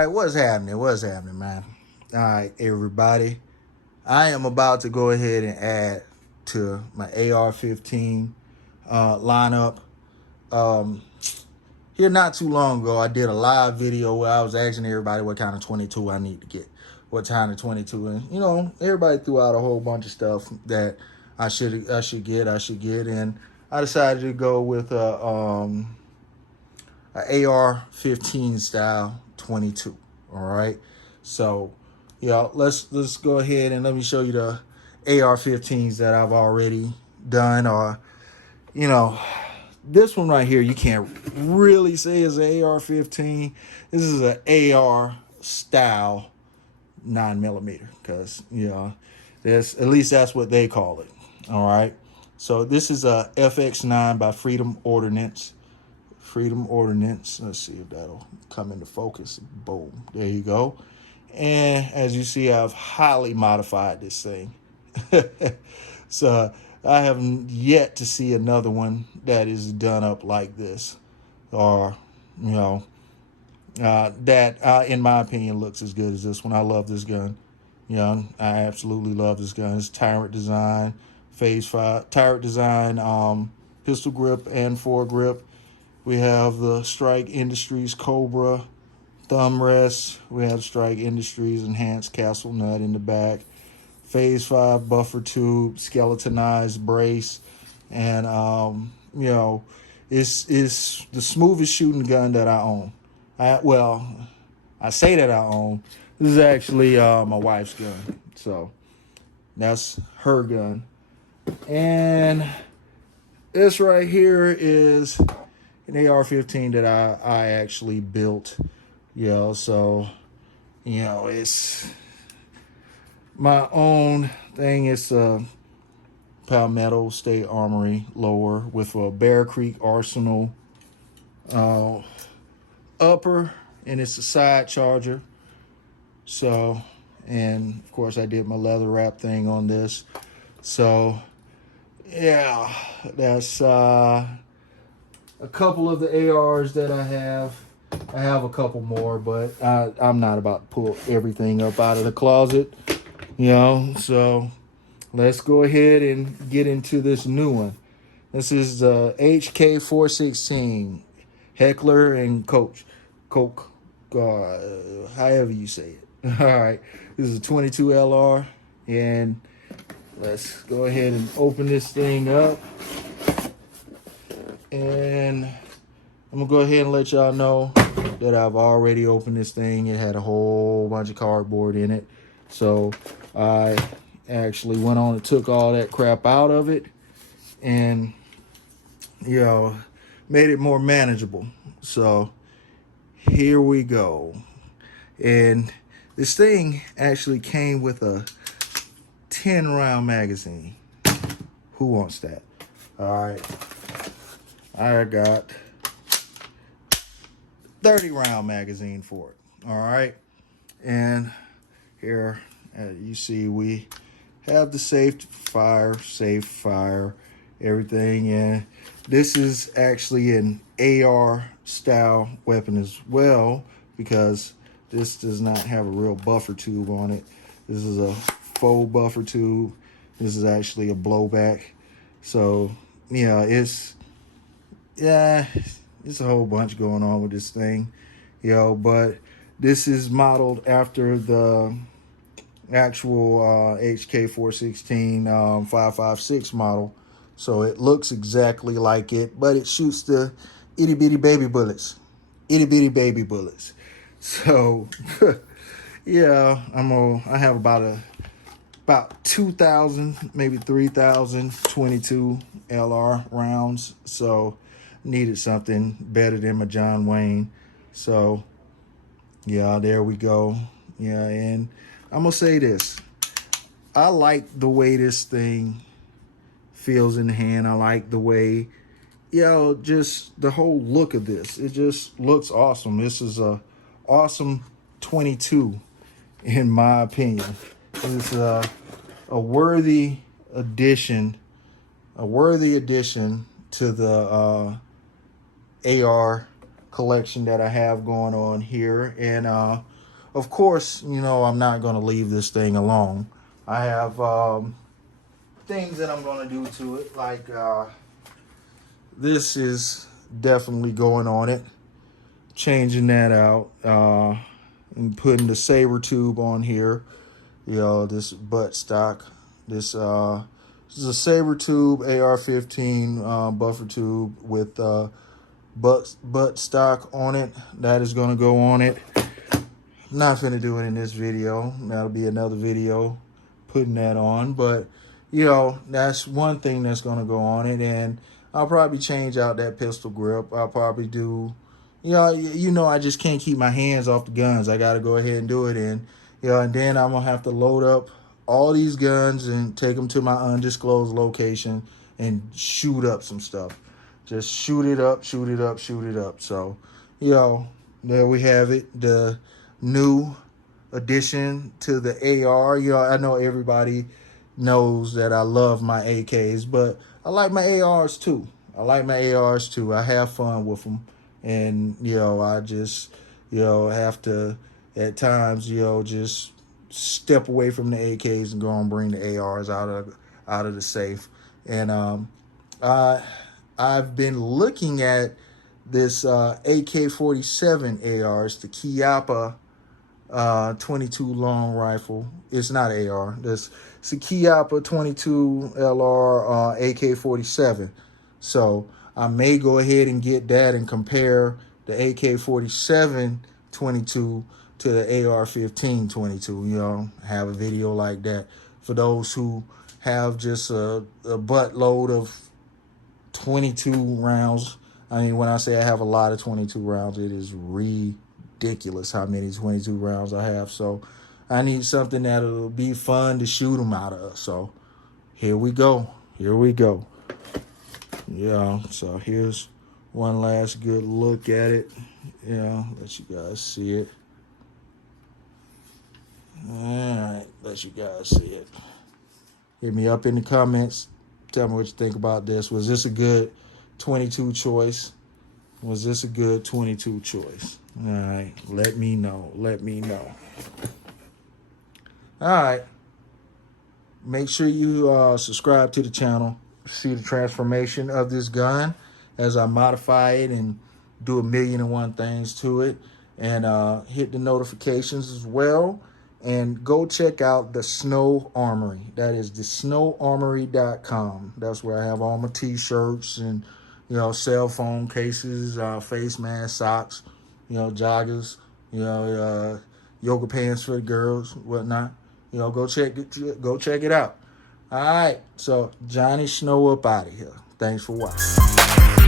right, what's happening? What's happening, man? All right, everybody. I am about to go ahead and add to my AR-15 lineup. Um, Here not too long ago, I did a live video where I was asking everybody what kind of 22 I need to get, what kind of 22, and everybody threw out a whole bunch of stuff that I should get, and I decided to go with a AR-15 style 22. All right, so let's go ahead and let me show you the AR-15s that I've already done. Or you know, this one right here, you can't really say is an AR-15. This is an AR style 9mm because that's at least that's what they call it. All right, so this is a FX9 by Freedom Ordnance. Freedom Ordnance. Let's see if that'll come into focus. Boom. There you go. And as you see, I've highly modified this thing. So I haven't yet to see another one that is done up like this, or that in my opinion looks as good as this one. I love this gun. I absolutely love this gun. It's Tyrant design, Phase 5 Tyrant design, pistol grip and foregrip. We have the Strike Industries Cobra thumb rest. We have Strike Industries Enhanced Castle Nut in the back. Phase 5 buffer tube, skeletonized brace, and it's the smoothest shooting gun that I own. I say that I own. This is actually my wife's gun, so that's her gun. And this right here is an AR-15 that I actually built. So it's my own thing. It's a Palmetto State Armory lower with a Bear Creek Arsenal upper, and it's a side charger. So, and of course I did my leather wrap thing on this. So yeah, that's a couple of the ARs that I have. I have a couple more, but I'm not about to pull everything up out of the closet. So let's go ahead and get into this new one. This is the HK416 Heckler and Coke, however you say it. All right, this is a 22 LR, and let's go ahead and open this thing up. And I'm gonna go ahead and let y'all know that I've already opened this thing. It had a whole bunch of cardboard in it, so I actually went on and took all that crap out of it, and made it more manageable. So here we go. And this thing actually came with a 10-round magazine. Who wants that? All right, I got 30-round magazine for it. All right, and here you see we have the safe fire, everything. And this is actually an AR style weapon as well, because this does not have a real buffer tube on it. This is a faux buffer tube. This is actually a blowback. So it's a whole bunch going on with this thing, but this is modeled after the actual HK416 5.56 model. So it looks exactly like it, but it shoots the itty bitty baby bullets. So yeah, I have about 2,000, maybe 3,000 22 LR rounds. So needed something better than my John Wayne. So yeah, there we go. Yeah, and I'm gonna say this. I like the way this thing feels in the hand. I like the way, just the whole look of this. It just looks awesome. This is a awesome 22, in my opinion. It's a worthy addition, to the AR collection that I have going on here. And of course, you know, I'm not going to leave this thing alone. I have things that I'm going to do to it, like this is definitely going on it, changing that out, and putting the saber tube on here. You know, this butt stock, this is a saber tube AR-15 buffer tube with butt stock on it. That is going to go on it. I'm not going to do it in this video. That'll be another video putting that on. But, you know, that's one thing that's going to go on it. And I'll probably change out that pistol grip. I'll probably do, you know, I just can't keep my hands off the guns. I got to go ahead and do it. And, and then I'm going to have to load up all these guns and take them to my undisclosed location and shoot up some stuff. Just shoot it up, shoot it up, shoot it up. So, there we have it. The new addition to the AR. I know everybody knows that I love my AKs, but I like my ARs too. I have fun with them. And, I just, have to, at times, just step away from the AKs and go and bring the ARs out of the safe. And I've been looking at this AK-47 ARs, the Chiappa 22 long rifle. It's not AR. It's a Chiappa 22 LR AK-47. So I may go ahead and get that and compare the AK-47 22 to the AR-15 22. Have a video like that for those who have just a buttload of 22 rounds. I mean, when I say I have a lot of 22 rounds, it is ridiculous how many 22 rounds I have. So I need something that'll be fun to shoot them out of. So here we go. So here's one last good look at it. Let you guys see it. All right, let you guys see it. Hit me up in the comments. Tell me what you think about this. Was this a good 22 choice? All right, let me know. All right. Make sure you subscribe to the channel. See the transformation of this gun as I modify it and do 1,000,001 things to it. And hit the notifications as well. And go check out the Snow Armory. That is the snowarmory.com. That's where I have all my t-shirts and, cell phone cases, face masks, socks, joggers, yoga pants for the girls, whatnot. Go check it out. All right. So Johnny Snow up out of here. Thanks for watching.